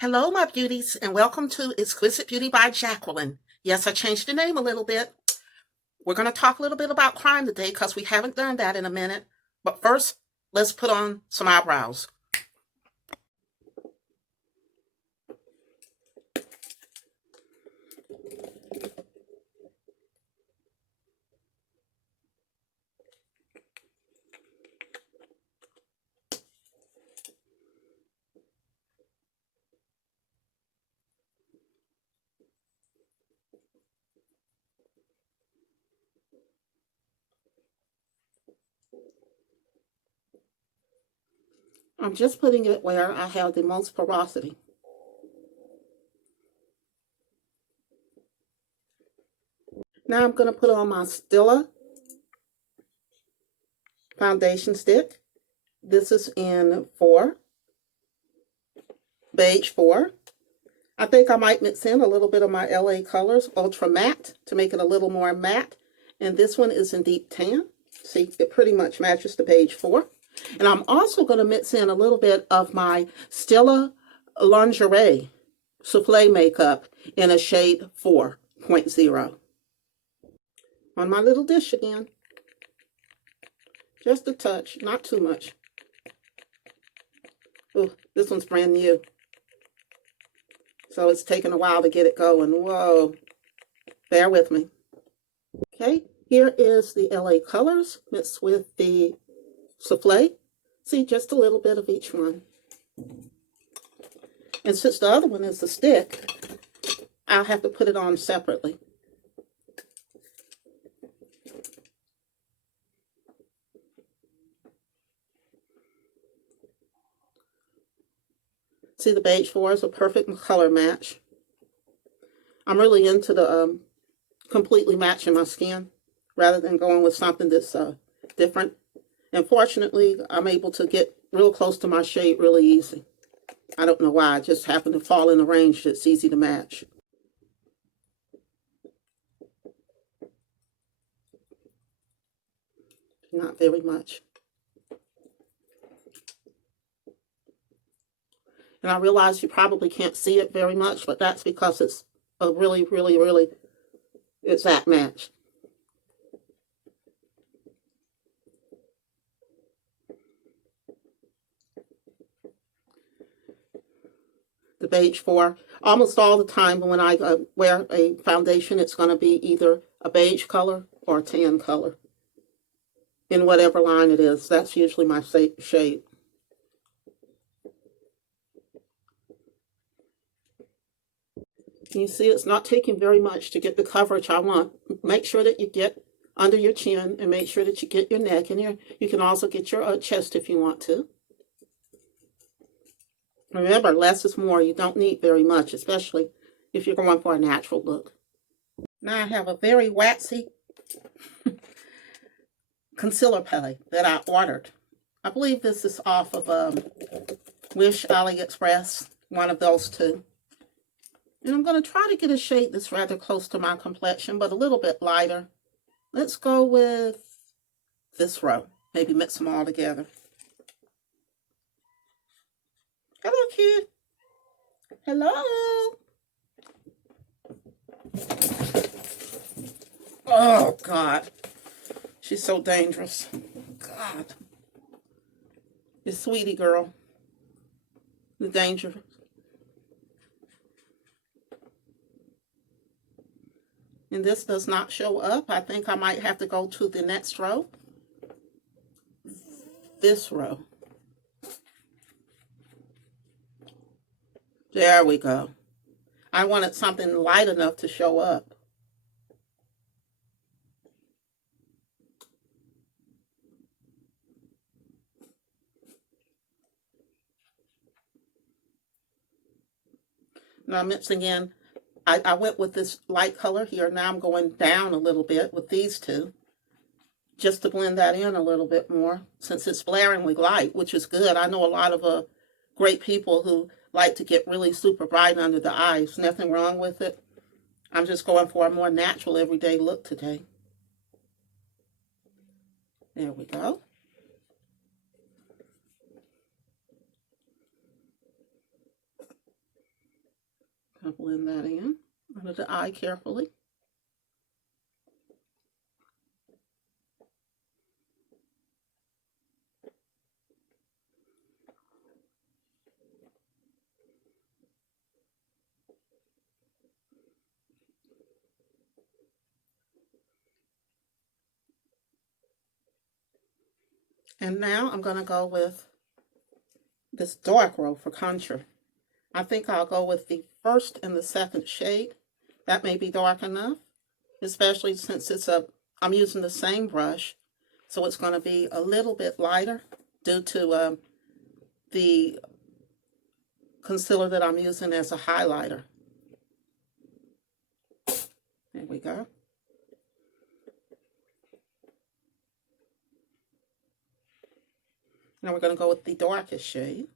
Hello, my beauties, and welcome to Exquisite Beauty by Jacqueline. Yes, I changed the name a little bit. We're going to talk a little bit about crime today because we haven't done that in a minute. But first, let's put on some eyebrows. I'm just putting it where I have the most porosity. Now I'm going to put on my Stila foundation stick. This is in 4, beige 4. I think I might mix in a little bit of my LA Colors Ultra Matte to make it a little more matte. And this one is in deep tan. See, it pretty much matches the beige 4. And I'm also going to mix in a little bit of my Stila Lingerie Souffle Makeup in a shade 4.0. On my little dish again. Just a touch, not too much. Oh, this one's brand new. So it's taken a while to get it going. Whoa. Bear with me. Okay, here is the LA Colors mixed with the Souffle. See, just a little bit of each one. And since the other one is the stick, I'll have to put it on separately. See, the beige 4 is a perfect color match. I'm really into the completely matching my skin rather than going with something that's different. And fortunately, I'm able to get real close to my shade really easy. I don't know why. I just happen to fall in a range that's easy to match. Not very much. And I realize you probably can't see it very much, but that's because it's a really, it's that match. The beige 4, almost all the time when I wear a foundation, it's going to be either a beige color or a tan color. In whatever line it is, that's usually my shade. You see, it's not taking very much to get the coverage I want. Make sure that you get under your chin and make sure that you get your neck in here. You can also get your chest if you want to. Remember, less is more. You don't need very much, especially if you're going for a natural look. Now I have a very waxy concealer palette that I ordered. I believe this is off of Wish, AliExpress, one of those two. And I'm going to try to get a shade that's rather close to my complexion, but a little bit lighter. Let's go with this row. Maybe mix them all together. Hello, kid. Hello. Oh, God. She's so dangerous. God. Your sweetie girl. The danger. And this does not show up. I think I might have to go to the next row. This row. There we go. I wanted something light enough to show up. Now mixing in, I went with this light color here. Now I'm going down a little bit with these two, just to blend that in a little bit more, since it's blaringly light, which is good. I know a lot of great people who like to get really super bright under the eyes. Nothing wrong with it. I'm just going for a more natural, everyday look today. There we go. I'll blend that in under the eye carefully. And now I'm going to go with this dark row for contour. I think I'll go with the first and the second shade. That may be dark enough, especially since I'm using the same brush, so it's going to be a little bit lighter due to the concealer that I'm using as a highlighter. There we go. Now we're going to go with the darkest shade.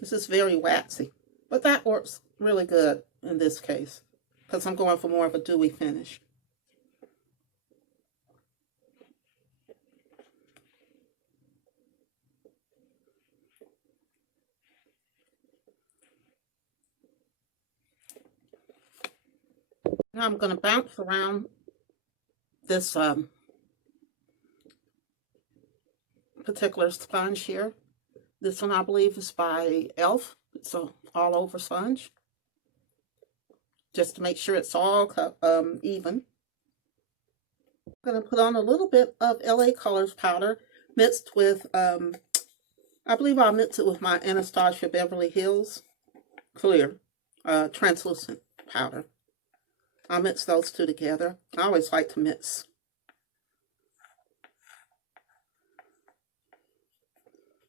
This is very waxy, but that works really good in this case because I'm going for more of a dewy finish. Now I'm going to bounce around this particular sponge here. This one I believe is by e.l.f. It's an all-over sponge. Just to make sure it's all even. I'm going to put on a little bit of LA Colors powder mixed with, I believe I'll mix it with my Anastasia Beverly Hills Clear translucent powder. I'll mix those two together. I always like to mix.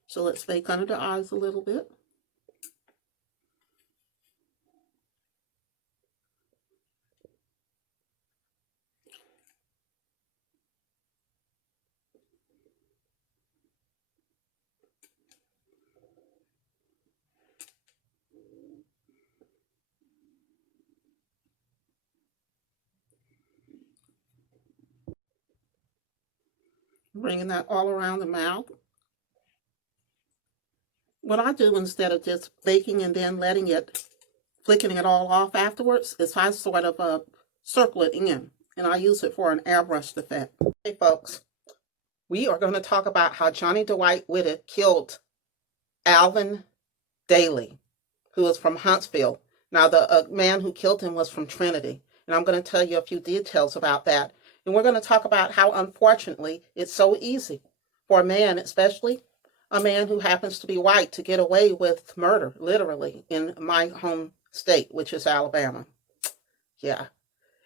So let's bake under the eyes a little bit. Bringing that all around the mouth. What I do instead of just baking and then flicking it all off afterwards, is I sort of circle it in, and I use it for an airbrushed effect. Hey folks, we are going to talk about how Johnny Dwight Whitted killed Alvin Daly, who was from Huntsville. Now, the man who killed him was from Trinity, and I'm going to tell you a few details about that. And we're going to talk about how, unfortunately, it's so easy for a man, especially a man who happens to be white, to get away with murder, literally, in my home state, which is Alabama. Yeah,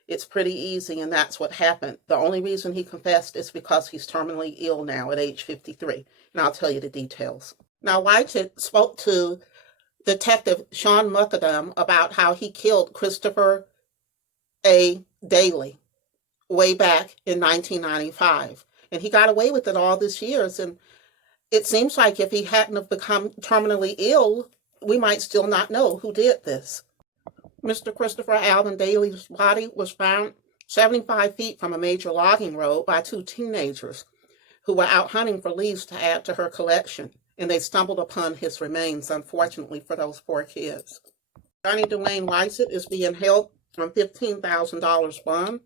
it's pretty easy, and that's what happened. The only reason he confessed is because he's terminally ill now at age 53, and I'll tell you the details. Now, White spoke to Detective Sean Muckadam about how he killed Christopher A. Daly way back in 1995. And he got away with it all these years. And it seems like if he hadn't have become terminally ill, we might still not know who did this. Mr. Christopher Alvin Daly's body was found 75 feet from a major logging road by two teenagers who were out hunting for leaves to add to her collection. And they stumbled upon his remains, unfortunately, for those poor kids. Johnny Dwayne Lysett is being held on $15,000 bond.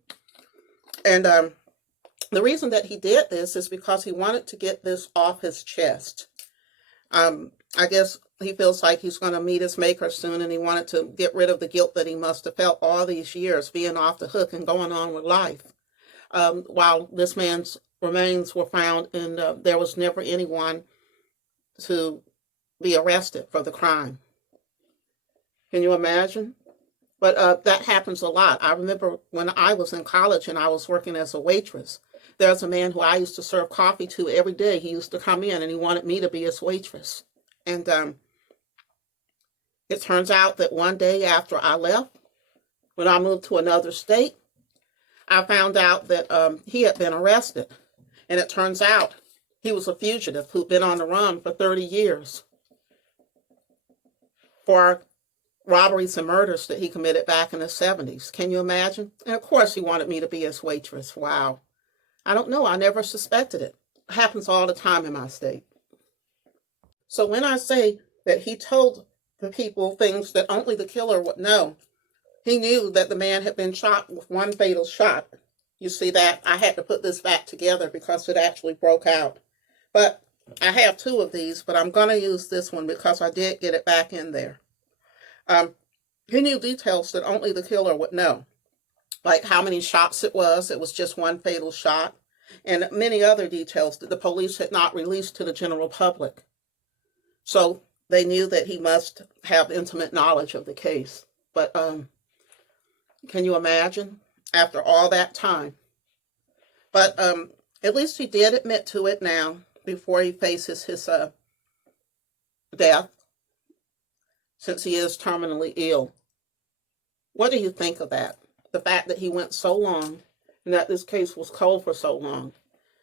And the reason that he did this is because he wanted to get this off his chest. I guess he feels like he's going to meet his maker soon, and he wanted to get rid of the guilt that he must have felt all these years being off the hook and going on with life. While this man's remains were found, and there was never anyone to be arrested for the crime. Can you imagine? But that happens a lot. I remember when I was in college and I was working as a waitress, there's a man who I used to serve coffee to every day. He used to come in and he wanted me to be his waitress. And it turns out that one day after I left, when I moved to another state, I found out that he had been arrested. And it turns out he was a fugitive who'd been on the run for 30 years for robberies and murders that he committed back in the 70s. Can you imagine? And of course he wanted me to be his waitress. Wow. I don't know. I never suspected it. It happens all the time in my state. So when I say that he told the people things that only the killer would know, he knew that the man had been shot with one fatal shot. You see that? I had to put this back together because it actually broke out. But I have two of these, but I'm going to use this one because I did get it back in there. He knew details that only the killer would know, like how many shots it was just one fatal shot, and many other details that the police had not released to the general public. So they knew that he must have intimate knowledge of the case. But can you imagine after all that time? But at least he did admit to it now before he faces his death, since he is terminally ill. What do you think of that? The fact that he went so long and that this case was cold for so long.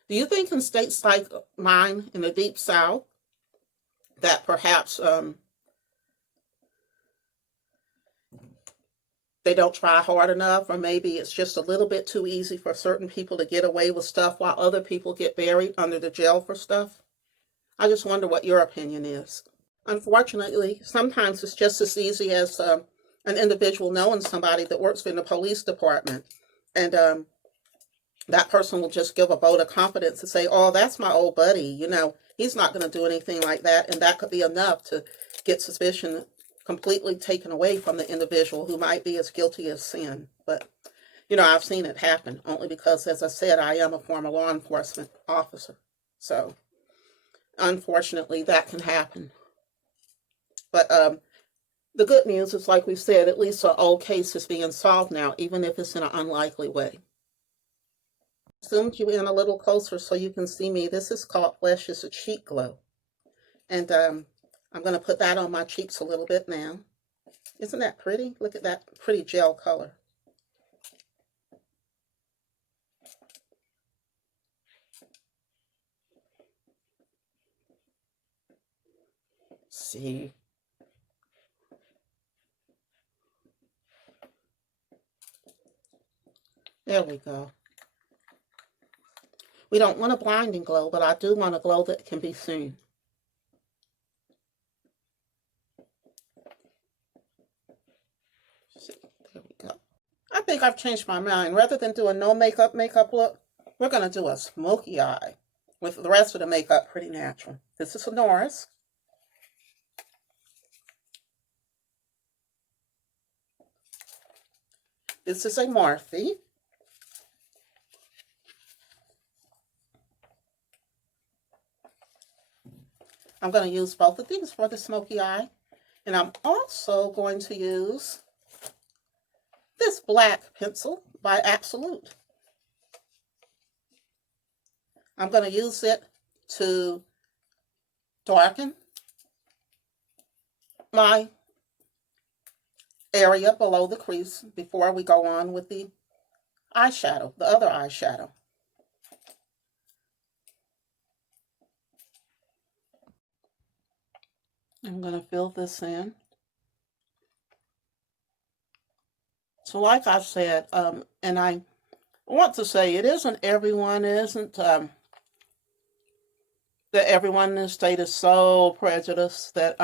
Do you think in states like mine in the Deep South that perhaps they don't try hard enough, or maybe it's just a little bit too easy for certain people to get away with stuff while other people get buried under the jail for stuff? I just wonder what your opinion is. Unfortunately, sometimes it's just as easy as an individual knowing somebody that works in the police department, and that person will just give a vote of confidence and say, oh, that's my old buddy, he's not going to do anything like that, and that could be enough to get suspicion completely taken away from the individual who might be as guilty as sin. But, I've seen it happen only because, as I said, I am a former law enforcement officer. So, unfortunately, that can happen. But the good news is, like we said, at least an old case is being solved now, even if it's in an unlikely way. Zoomed you in a little closer so you can see me. This is called Flesh is a Cheek Glow. And I'm going to put that on my cheeks a little bit now. Isn't that pretty? Look at that pretty gel color. See? There we go. We don't want a blinding glow, but I do want a glow that can be seen. See, there we go. I think I've changed my mind. Rather than do a no makeup look, we're going to do a smoky eye with the rest of the makeup pretty natural. This is a Norris. This is a Morphe. I'm going to use both of these for the smoky eye. And I'm also going to use this black pencil by Absolute. I'm going to use it to darken my area below the crease before we go on with the eyeshadow, the other eyeshadow. I'm going to fill this in. So like I said, and I want to say it isn't everyone, that everyone in the state is so prejudiced that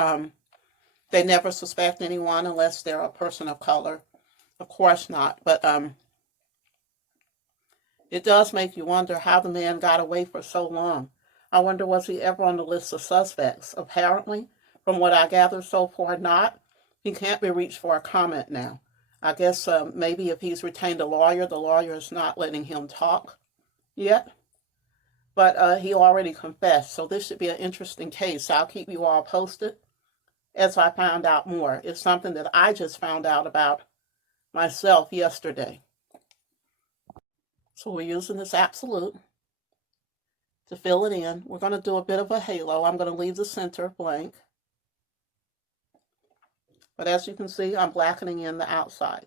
they never suspect anyone unless they're a person of color. Of course not, but it does make you wonder how the man got away for so long. I wonder, was he ever on the list of suspects? Apparently, from what I gather so far, not. He can't be reached for a comment now. I guess maybe if he's retained a lawyer, the lawyer is not letting him talk yet. But he already confessed, so this should be an interesting case. I'll keep you all posted as I find out more. It's something that I just found out about myself yesterday. So we're using this Absolute to fill it in. We're going to do a bit of a halo. I'm going to leave the center blank. But as you can see, I'm blackening in the outside.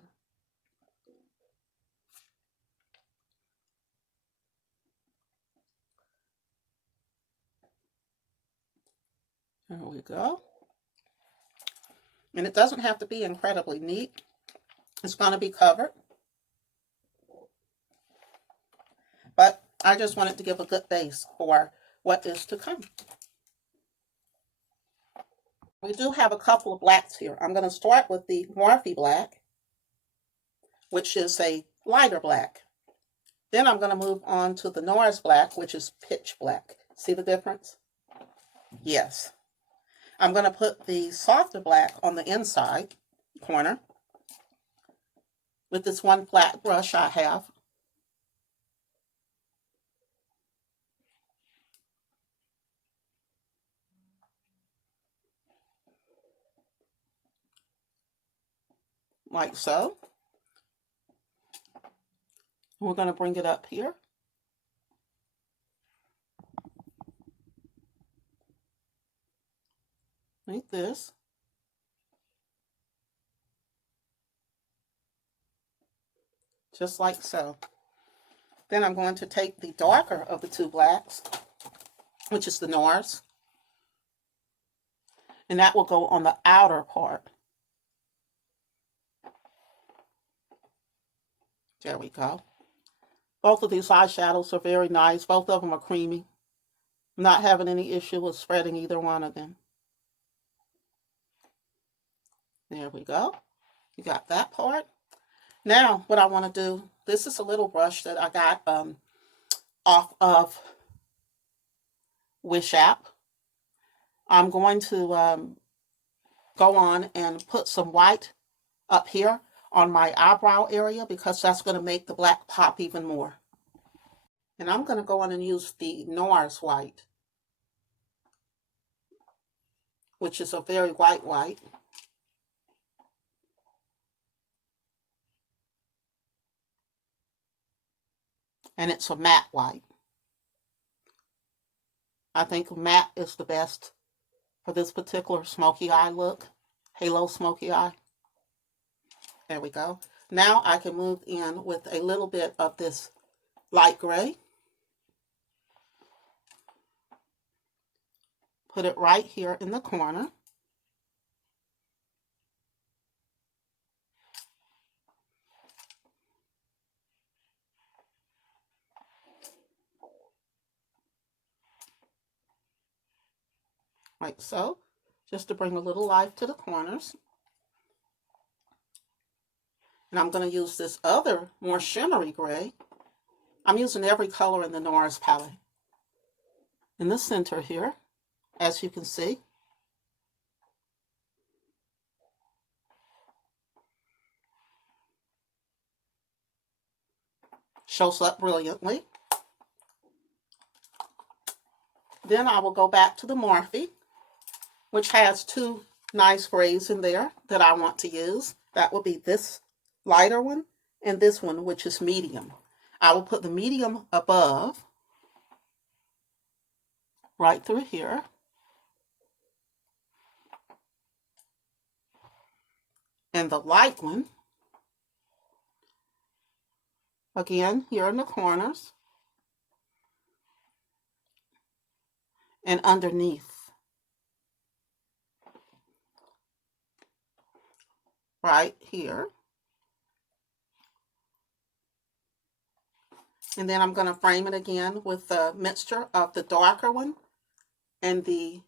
There we go. And it doesn't have to be incredibly neat. It's going to be covered. But I just wanted to give a good base for what is to come. We do have a couple of blacks here. I'm going to start with the Morphe black, which is a lighter black. Then I'm going to move on to the NARS black, which is pitch black. See the difference? Yes. I'm going to put the softer black on the inside corner with this one flat brush I have. Like so. We're going to bring it up here. Like this. Just like so. Then I'm going to take the darker of the two blacks, which is the NARS, and that will go on the outer part. There we go. Both of these eyeshadows are very nice. Both of them are creamy. I'm not having any issue with spreading either one of them. There we go. You got that part. Now, what I want to do, this is a little brush that I got off of Wish app. I'm going to go on and put some white up here on my eyebrow area because that's going to make the black pop even more. And I'm going to go on and use the NARS white, which is a very white. And it's a matte white. I think matte is the best for this particular smoky eye look. Halo smoky eye. There we go. Now I can move in with a little bit of this light gray. Put it right here in the corner. Like so, just to bring a little life to the corners. And I'm going to use this other, more shimmery gray. I'm using every color in the NARS palette. In the center here, as you can see. Shows up brilliantly. Then I will go back to the Morphe, which has two nice grays in there that I want to use. That will be this lighter one and this one, which is medium. I will put the medium above, right through here. And the light one, again, here in the corners. And underneath. Right here. And then I'm going to frame it again with a mixture of the darker one and the